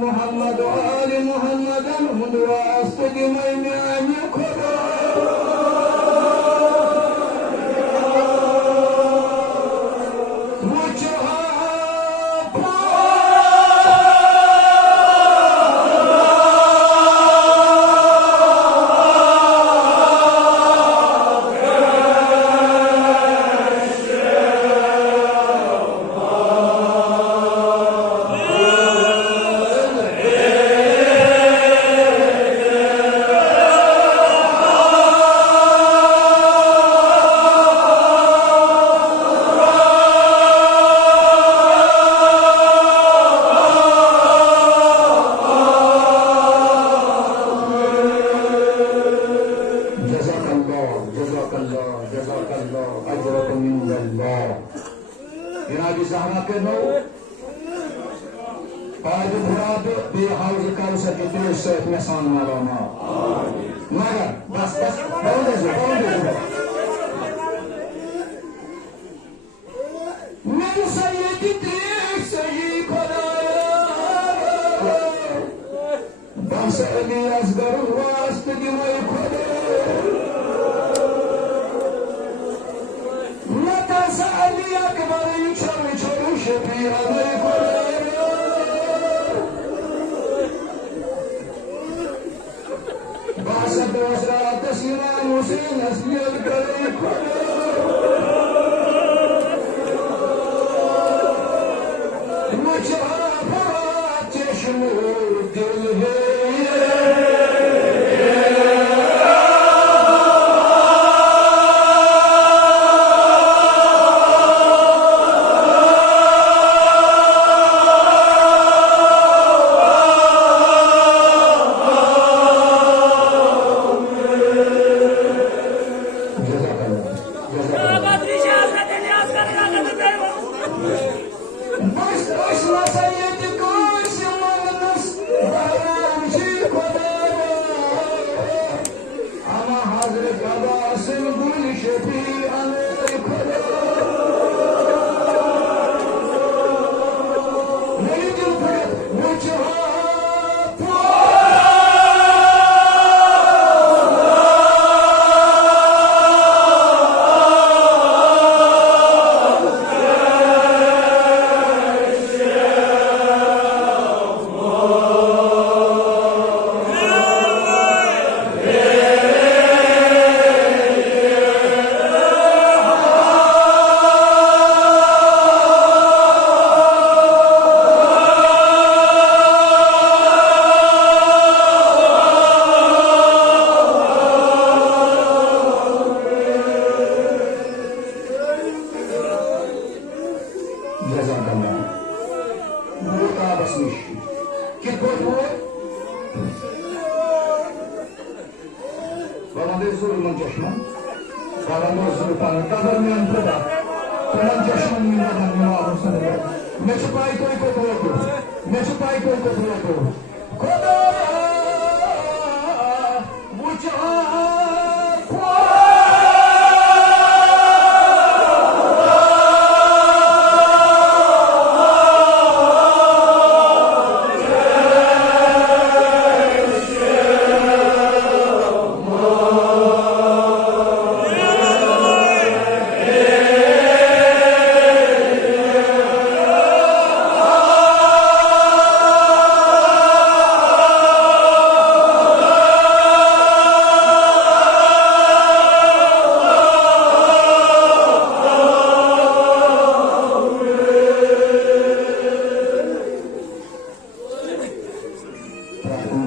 Muhammed Ali Muhammeden Hunduvastı Gimaymiyan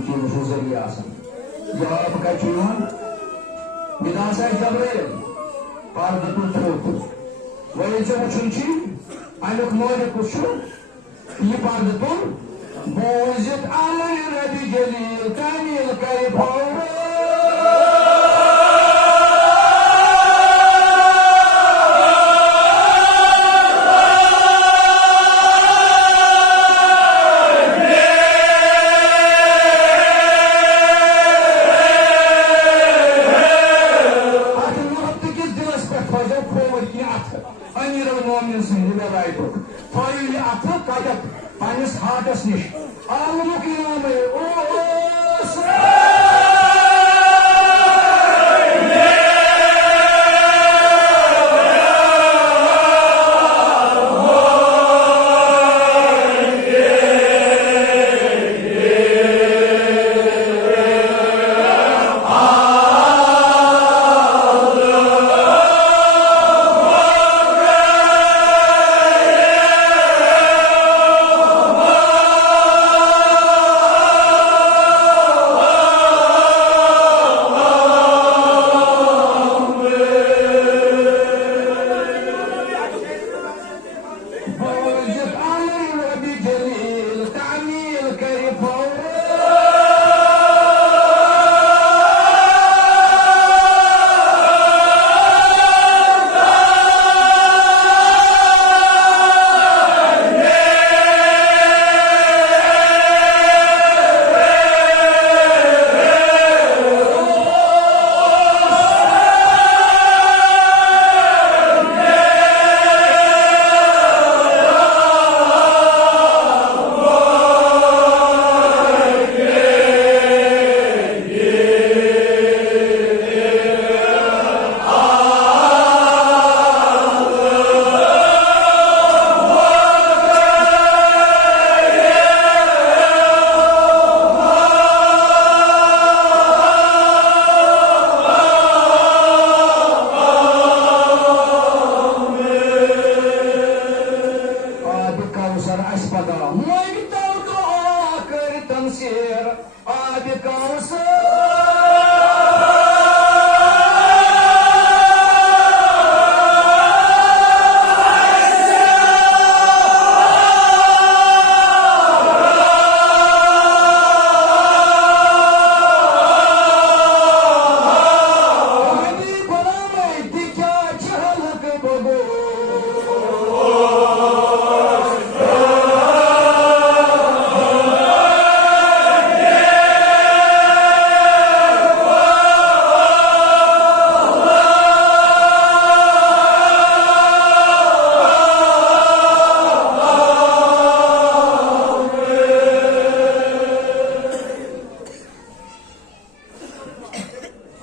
चीज जरिए जवाब कचान विदास जबरेल पर्द तुल थ्रोत वही वुचन अमुक मालिक यह पर्द तुल बोजित अमल रबी जलील तमील कर फौर पन्निस हाटस निश आलमुक इनाम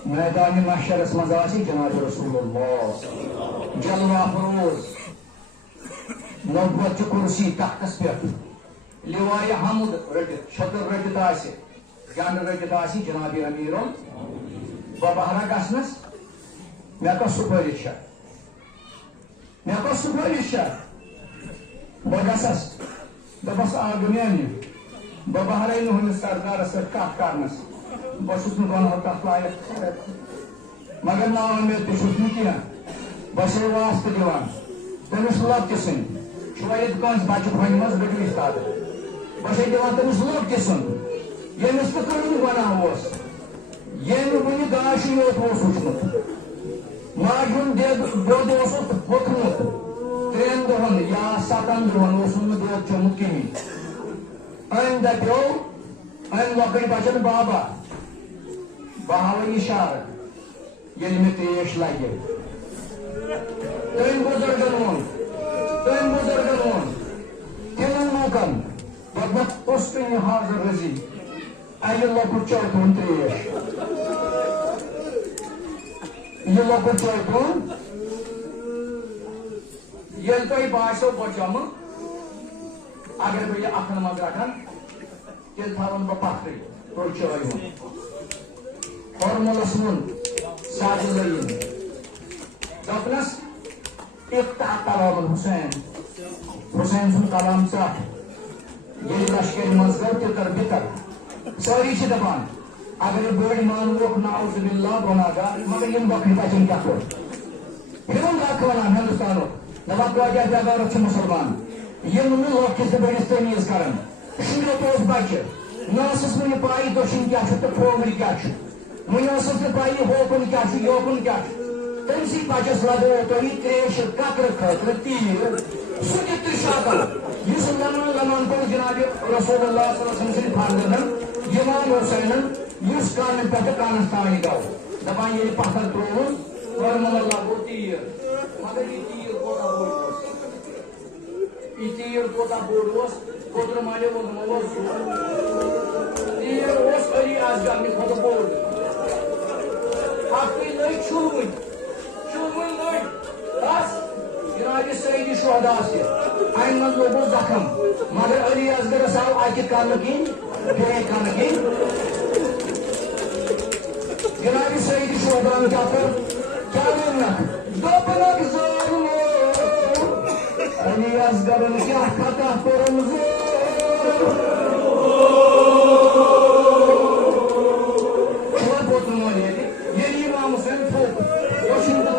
मैदान महशरस मजासी जनाब रसूलुल्लाह जलवा फरोज नबुवत कुर्सी तख्तस पे लिवाय हमद रटित शतर रटित आसे जंड रटित आसी जनाब अमीरुल बहरा गसनस मे कस सुपारिश बह गसस दपस आ दुनिया बहर सरदारस कत करनस बस बनो तथ लायक मगर ना मे तुह बस वास्त दिवान तमिस लबि सुन कस बच्चे फन मज रटिस तद बस दिवान तमिस लबि सुन यमिस तो कन वना यम वन गाश योत वुचमुत माज दोद होथमुत 3 दोहन या 7 दोहन दोद चोमुत कहीं अन दपो अन लकड़ बचन बाबा बहाव इशार ये मे त्रेश लगे तम बुजुर्गन वोन तिमन लूकन बदमत उस्तन हाजर रजी अल लकुट चौथुन त्रेश यह लकुट चौथुन ये तुम बासो बचम अगर बह यह अखन मज रखान तेल थवन बह पथर तुम चाय फॉर्मुलस वोन साजिद लयन दपनस इफ्ताह कलाम हुसैन सुन कलाम सह ये लश्कर मज गो तर बितर सारी दपान अगर ये बड़ मान वो नाउजुबिल्लाह गुनाहगार मगर यम बकरी बचन क्या कर हिरन लाख वना हिंदुस्तान दवा को आजा जगह रख मुसलमान यम न लोग से बड़े तमीज करन शुरू तो बच्चे नासस में पाई तो शिन क्या तो फोगल क्या मुनासस में पाई हो कौन क्या यो कौन क्या तमसी बच्चस लगो तो ही त्रेश कतर खतर तीर सुनि त्रिशाकल युस लमन को जनाब रसूलुल्लाह सल्लल्लाहु अलैहि वसल्लम फादरन इमाम हुसैन युस कान पे कानस तान गाओ दबान ये पत्थर त्रो और मल्ला वो तीर मगर ये तीर कोटा बोल ये तीर कोटा बोल कोटर माले वो तीर ओस अली आजगा में कोटा बोल आपकी नहीं छुई नहीं बस जनाब सईद शुहदा से आइन मन लोगों जख्म मगर अली असगर साहब आज कान की फिर कान की जनाब सईद शुहदा में जाकर क्या बोलना दोपनक जोर अली असगर ने क्या खाता परम जोर छोड़ बोतल मारिए ये इमाम हुसैन फोक वो शिंदा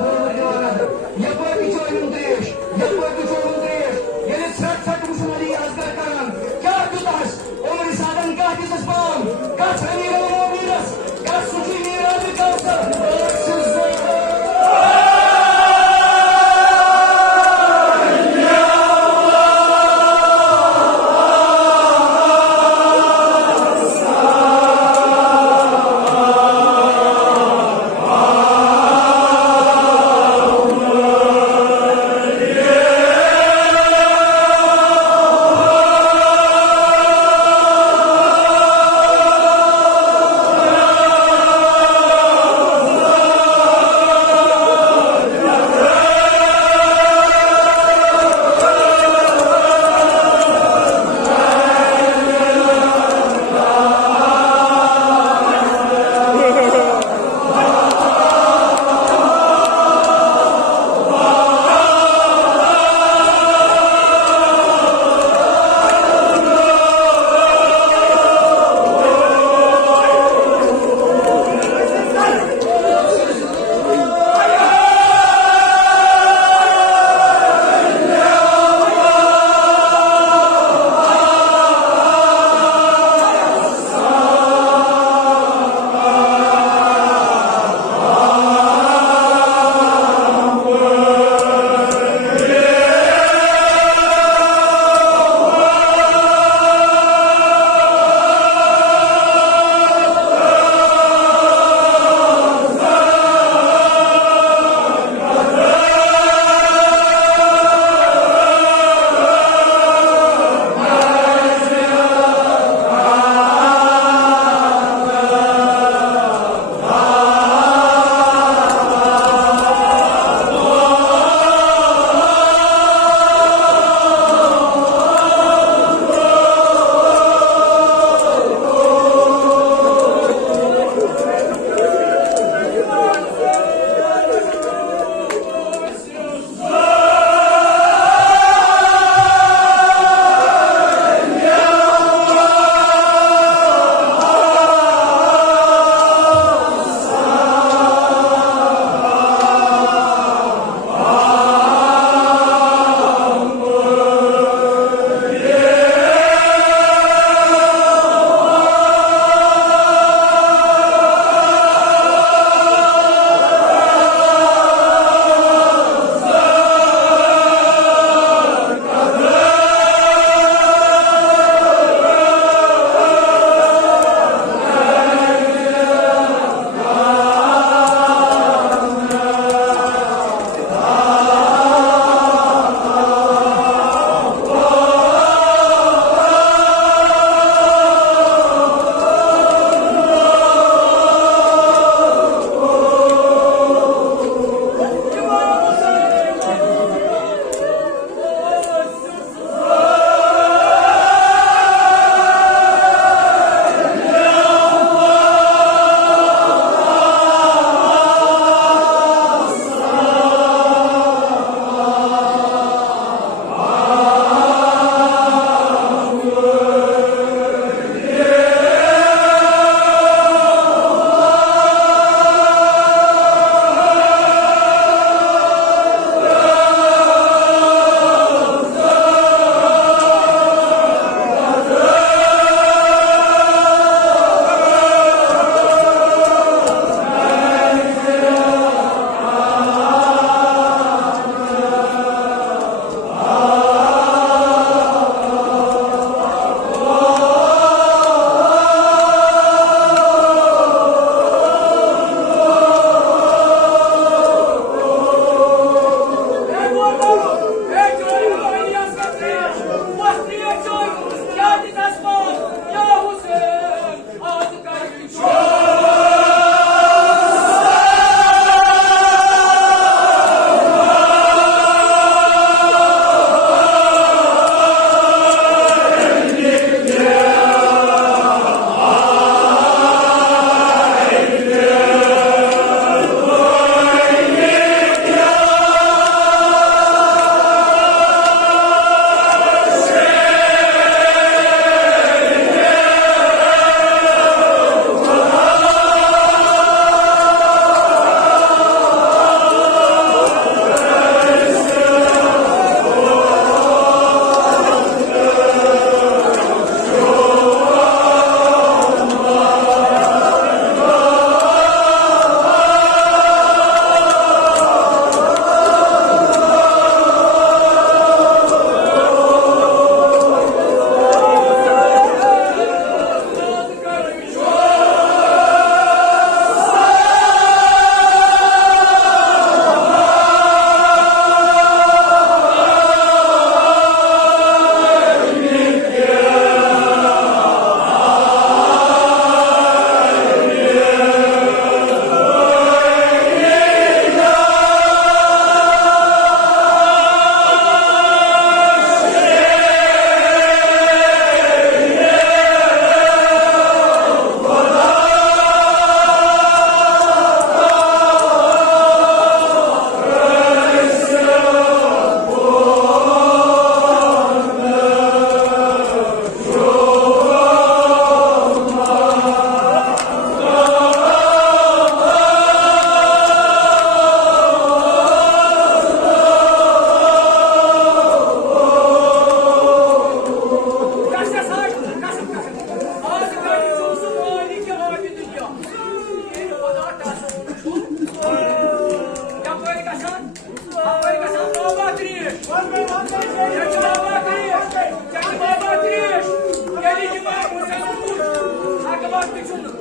Tiçunu,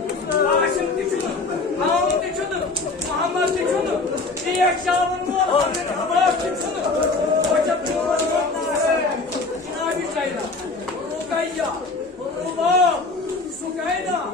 Haşim Tiçunu, Mahmut Tiçunu, Muhammed Tiçunu, Diyak Şahın var, Abbas Tiçunu, Hocam Cumhurbaşkanı Cinabi Zayla, Rukayya, Rullah, Sukayna,